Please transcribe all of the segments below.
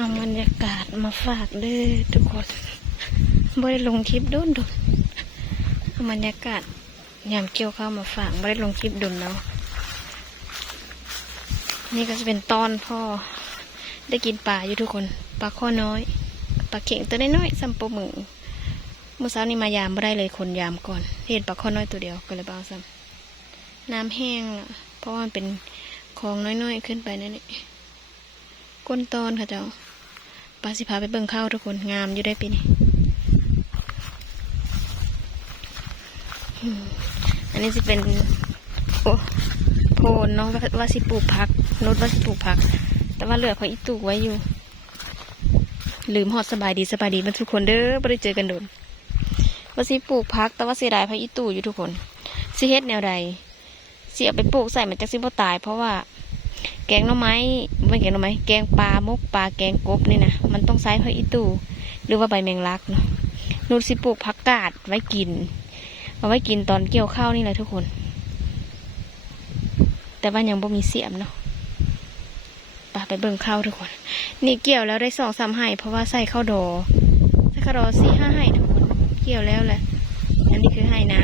เอาบรรยากาศมาฝากเด้อทุกคนบ่ได้ลงคลิปโดนโดนเอาบรรยากาศยามเกี่ยวข้าวมาฝากบ่ได้ลงคลิปโดนแล้วนี่ก็จะเป็นตอนพ่อได้กินปลาอยู่ทุกคนปลาข้อน้อยปลาเข่งตัวน้อยๆซัมโปมือเมื่อเช้านี้มายามไม่ได้เลยคนยามก่อนเห็นปลาข้อน้อยตัวเดียวก็เลยเบาซ้ำน้ำแห้งละเพราะว่ามันเป็นคลองน้อยๆขึ้นไปนั่นนี่ก้นตอนค่ะเจ้า ปลาสิพาไปเบิ่งข้าวทุกคนงามอยู่ได้ปีนี้อันนี้จะเป็นโอ้โพนเนาะว่าว่าสิปลูกผักนุชว่าสิปลูกผัก แต่ว่าเหลือพออีตูไว้อยู่ ลืมหอดสบายดีสบายดีมันทุกคนเด้อไม่ได้เจอกันโดนว่าสิปลูกพัก แต่ว่าเสียดายพออีตูอยู่ทุกคนสิเฮ็ดแนวใดสิเอาไปปลูกใส่มันจะสิบ่ตาย เพราะว่า แกงหน่อไม้ไม่แกงหน่อไม้แกงปลามกปลาแกงกบนี่นะมันต้องใช้พออีตูหรือว่าใบแมงลักเนาะนูนสิปลูกผักกาดไว้กิน เอาไว้กินตอนเกี่ยวข้าวนี่แหละทุกคน แต่ว่ายังบ่มีเสียมเนาะปะไปเบิ่งข้าวทุกคน นี่เกี่ยวแล้วได้สองสามไห่เพราะว่าใส่ข้าวดอใส่ข้าวดอสี่ห้าไห่ทุกคน เกี่ยวแล้วแหละอันนี้คือไห่นา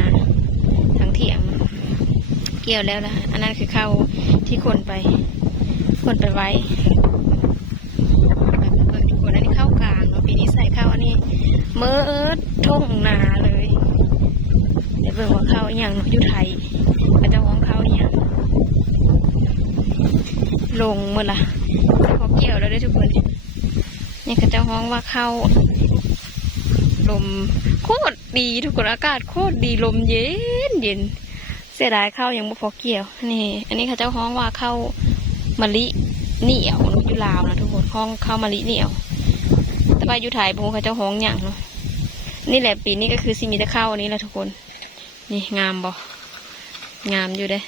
ทั้งเถียง เกี่ยวแล้วนะอันนั้นคือข้าวที่คนไป คนไปไว้ไปเบิ่งทุกคนอันนี้ข้าวกลางเนาะปีนี้ใส่ข้าวอันนี้เมื่อท่งนาเลย เดี๋ยวเบิ่งว่าข้าวอย่างเนาะอยู่ไทยก็จะของข้าวอย่างลงเมื่อละพอเกี่ยวแล้วได้อทุกคนนี่เขาจะห้องว่าเข้าลมโคตรดีทุกคนอากาศโคตรดีลมเย็นเย็นเสียดายเข้ายังไม่พอเกี่ยว นี่ อันนี้เขาจะห้องว่าเข้า มะลิเหนียวนอะอยู่ลาวนะทุกคนห้องเข้ามะลิเหนียว แต่ว่าอยู่ไทยพวกเขาจะห้องอย่างเนาะนี่แหละปีนี้ก็คือซิมีต่เข้าอันนี้แหละทุกคน นี่งามบ่งามอยู่เด้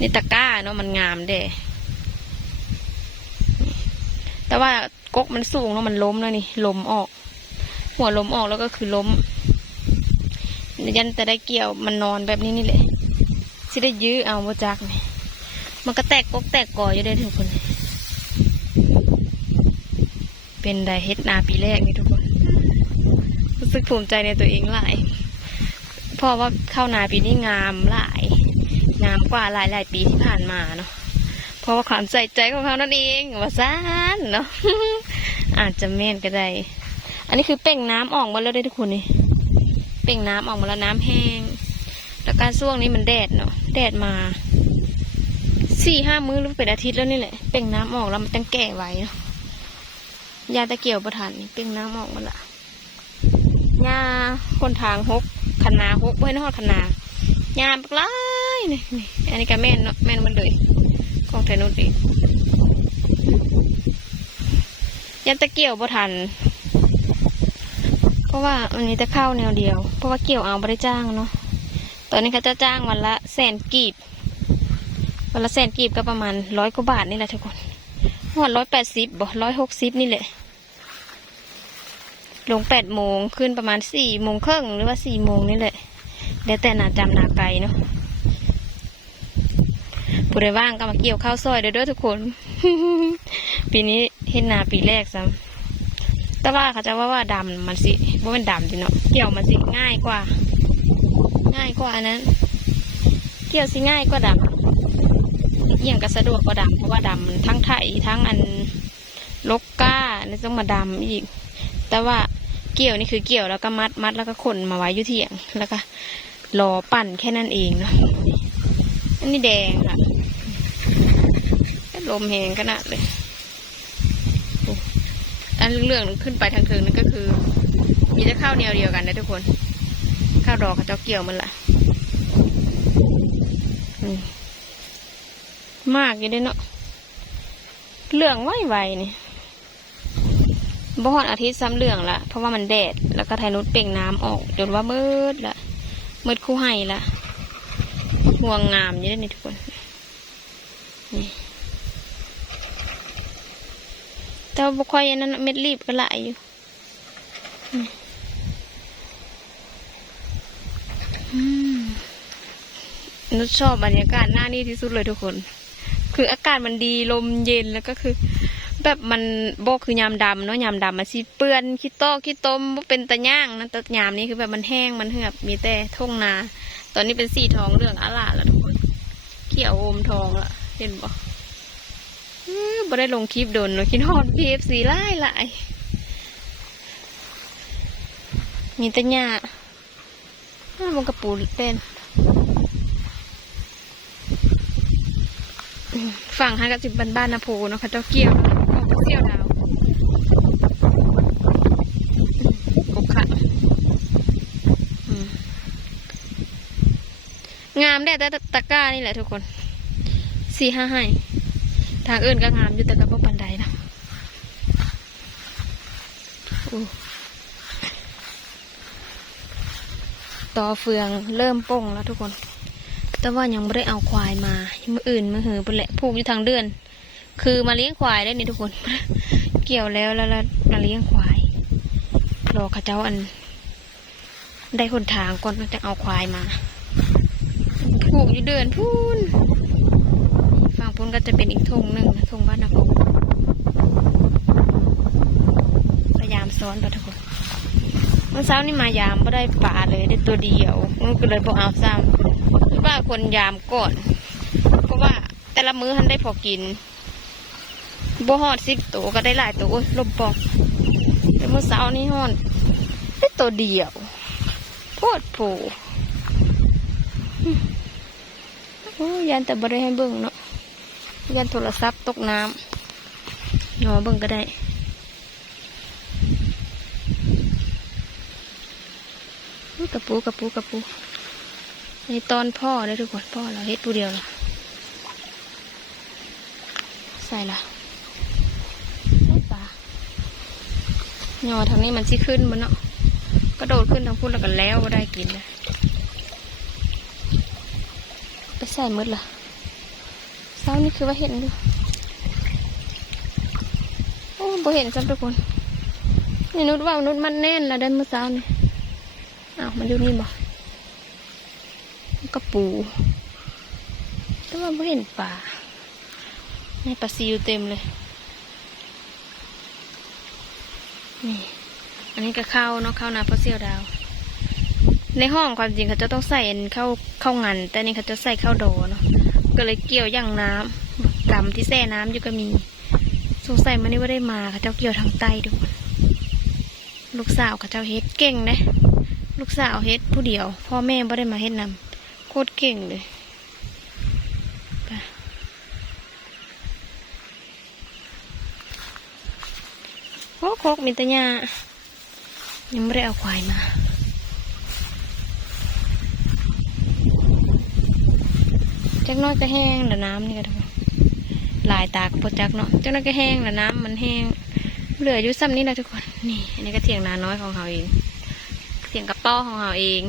นี่ตะก้าเนาะมันงามเด้ แต่ว่ากกมันสูงแล้วมันล้มแล้วนี่ล้มออก หัวล้มออกแล้วก็คือล้ม ยันแต่ได้เกี่ยวมันนอนแบบนี้นี่แหละสิได้ยื้อเอาโมจักนี่ มันก็แตกกกแตกก่ออยู่ได้ทุกคน เป็นไดเฮ็ดนาปีแรกนี่ทุกคน รู้สึกภูมิใจในตัวเองหลายเพราะว่าเข้านาปีนี้งามหลายงามกว่าหลายหลายปีที่ผ่านมาเนาะเพราะว่าความใส่ใจของเขานั่นเองว่าซ่านเนาะอาจจะแม่นก็ได้ อันนี้คือเป่งน้ำออกมาแล้วได้ทุกคนนี่เป่งน้ำออกมาแล้วน้ำแห้ง แล้วการช่วงนี้มันแดดเนาะแดดมา สี่ห้ามื้อหรือเป็นอาทิตย์แล้วนี่แหละเป่งน้ำออกแล้วมันต้งแก่ไว้เนาะยาตะเกียวประทานนี่เป่งน้ำออกมาละยาคนทางหกคนาหกไว้นอกคนายามปลายนี่นี่อันนี้ก็แม่นเนาะแม่นมันเลยของไทยนุชอีกยันตะเกี่ยวบ่ทันเพราะว่ามันนี้จะเข้าแนวเดียว เพราะว่าเกี่ยวเอาไม่ได้จ้างเนาะตอนนี้เขาจะจ้างวันละแสนกีบ วันละแสนกีบก็ประมาณร้อยกว่าบาทนี่แหละทุกคนวันร้อยแปดสิบบ่ร้อยหกสิบนี่แหละ ลงแปดโมงขึ้นประมาณสี่โมงครึ่งหรือว่าสี่โมงนี่แหละแล้วแต่นาจำนาไกลเนาะผู้ใดว่างก็มาเกี่ยวข้าวซอยเด้อด้อทุกคน ปีนี้เห็นนาปีแรกซ้ำแต่ว่าเขาจะว่าว่าดำมันสิว่าเป็นดำจริงเนาะเกี่ยวมันสิง่ายกว่า ง่ายกว่าอันนั้น เกี่ยวสิง่ายกว่าดำ เอี่ยงก็สะดวกกว่าดำเพราะว่าดำมันทั้งไถทั้งอันลกก้านี่ต้องมาดำอีก แต่ว่าเกี่ยวนี่คือเกี่ยวแล้วก็มัดมัดแล้วก็ขนมาไว้อยู่เถียง แล้วก็รอปั่นแค่นั้นเองเนาะอันนี้แดงค่ะลมแหงขนาดเลย อันเรื่องขึ้นไปทางเทิงนั่นก็คือ มีแต่ข้าวแนวเดียวกันนะทุกคน ข้าวดอกเขาเจ้าเกี่ยวมันละนี่ มากอยู่เด้เนาะเหลืองไวๆนี่บ่อดอาทิตย์ซ้ำเหลืองละเพราะว่ามันแดดแล้วก็ไทยนุชเปล่งน้ำออกจนว่ามืดละมืดคู่ให้ละห่วงงามอยู่เด้นี่ทุกคนนี่แต่ว่าบ่ค่อยอันนั้นเม็ดรีบก็หลายอยู่นุชชอบบรรยากาศหน้านี่ที่สุดเลยทุกคน คืออากาศมันดีลมเย็นแล้วก็คือ แบบมันโบคือยามดำเนาะยามดำมันสิเปื้อนขี้โตขี้ต้มเป็นตะย่างนะแต่ยามนี้คือแบบมันแห้งมันเหือบมีแต่ทุ่งนา ตอนนี้เป็นสีทองเหลืองอลาแล้วทุกคนเขียวอมทองละเห็นบ่บ่ได้ลงคลิปโดนเนาะคิดฮอดพีเอฟซีไล่หลายมีแต่หญ้ามันกระปูเต้นอืม ฝั่งฮะกับจิบบ้านบ้านนาโพเนาะเขาเจ้าเกี่ยวแล้วก็เกี่ยวดาวกบขะงามได้แต่ตะกร้านี่แหละทุกคนสี่ห้าให้ทางอื่นก็งามอยู่แต่กับพวกปันไดนะต่อเฟืองเริ่มป่งแล้วทุกคน แต่ว่ายังไม่ได้เอาควายมามืออื่นมือหือเป็นแหละผูกอยู่ทางเดือน คือมาเลี้ยงควายได้นี่ทุกคน เกี่ยวแล้วแล้วมาเลี้ยงควายรอข้าเจ้าอัน ได้หนทางก่อนจะเอาควายมาผูกอยู่เดือนพูนฝั่งพูนก็จะเป็นอีกธงหนึ่งนะธงบ้านนาโกพยายามซ้อนไปทุกคนเมื่อเช้านี่มายามไม่ได้ป่าเลยได้ตัวเดียวมันก็เลยบอกเอาซ้ำ ว่าคนยามก่อน เพราะว่าแต่ละมื้อทันได้พอกินบ่ฮอดสิบตัวก็ได้หลายตัวโอ้ยลมปอกแต่เมื่อเช้านี่ฮอดได้ตัวเดียวโพดโผโอ้ยันแต่บ่ได้ให้เบิ่งเนาะยันโทรศัพท์ตกน้ำหนอเบิ่งก็ได้กระปูกระปูกระปู ในตอนพ่อได้ทุกคนพ่อเราเฮ็ดผู้เดียวเหรอใส่ละปลาหยอทางนี้มันสิขึ้นมันเนาะกระโดดขึ้นทางพุ่นแล้วก็แล้วก็ได้กินเลยไปใส่มืดละเช้านี่คือว่าเห็นดูโอ้บ่เห็นซ้ำทุกคนนี่นุดว่านุดมันแน่นล้วได้เมื่อเช้านี่อ้าวมันอยู่นี่บ่ ก็ปู แต่ว่าไม่เห็นปลาในปลาซิวเต็มเลย นี่ อันนี้ก็ข้าวเนาะข้าวนาปลาเซียวดาว ในห้องความจริงเขาจะต้องใส่เข้าวข้างันแต่นี่เขาจะใส่ข้าวโดเนาะ ก็เลยเกี่ยวย่างน้ำกำที่แช่น้ำอยู่ก็มี สงสัยมันนี่ว่าได้มาเขาเจ้าเกี่ยวทางใต้ดูลูกสาวเขาเจ้าเฮ็ดเก่งนะ ลูกสาวเฮ็ดผู้เดียว พ่อแม่ไม่ได้มาเฮ็ดนำ โคตรเก่งเลยไปโอ้โคกมีแตะยายังไม่ได้เอาควายมาจักน้อยก็แห้งแล้วน้ำนี่ก็ทุกคนลายตากพอจักเนาะจักน้อยก็แห้งแล้วน้ำมันแห้ง เหลืออยู่ซ้ำนี่แหละทุกคน นี่ อันนี้ก็เถียงนาน้อยของเขาเองเสียงกระเป้าของเราเอง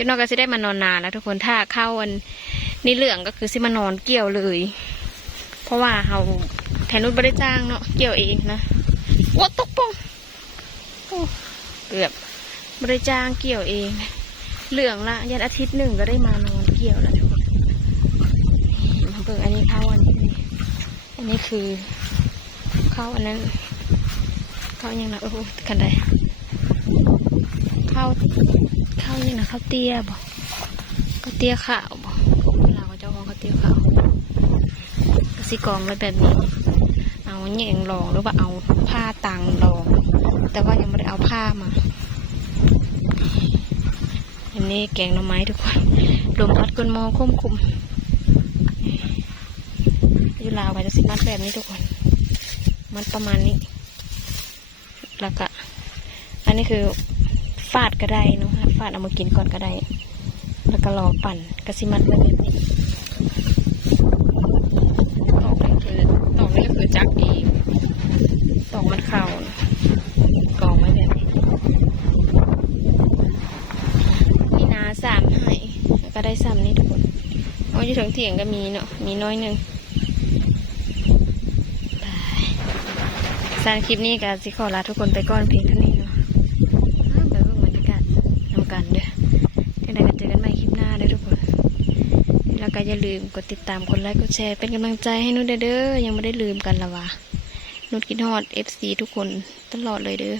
จ้านอยก็จะได้มานอนนานแล้วทุกคนถ้าเข้าวันนี่เหลืองก็คือสิมานอนเกี่ยวเลย เพราะว่าเราแทนนุชบริจ้างเนาะเกี่ยวเองนะโอ้ตกปองเกือบบริจ้างเกี่ยวเอง เหลืองละยันอาทิตย์หนึ่งก็ได้มานอนเกี่ยวแล้วทุกคนมาเบิ่งอันนี้ข้าวอันนี้ อันนี้คือข้าวอันนั้นข้าวยังนะโอ้โหกันได้ข้าว ข้าวนี่นะข้าวเตี้ยบ่ข้าวเตี้ยขาวบ่เราก็เจ้าของข้าวเตี้ยขาวก็สิกองไว้แบบนี้ เอาแยงรองหรือว่าเอาผ้าตังรองแต่ว่ายังไม่ได้เอาผ้ามาอันนี้แกงหน่อไม้ทุกคนลมพัดก้นมองคุ้มคุมอยู่ลาวก็จะสิมัดแบบนี้ทุกคน มันประมาณนี้ แล้วก็ อันนี้คือฟาดก็ได้เนอะ ฟาดเอามากินก่อนก็ได้ แล้วก็รอปั่นกระซิมันไว้แบบนี้ตอกนี่คือตอกนี่ก็คือจักเองตอกมันเข่ากองไว้แบบนี้นี่นาสามให้แล้วก็ได้สามนี่ทุกคนเอาอยู่ถึงเถียงก็มีเนาะมีน้อยหนึ่งสารคลิปนี้ก็สิขอลาทุกคนไปก่อนเพียงเท่า อย่าลืมกดติดตามกดไลค์กดแชร์เป็นกำลังใจให้นุชเด้อเด้อยังไม่ได้ลืมกันละวะนุชกินฮอด FC ทุกคนตลอดเลยเด้อ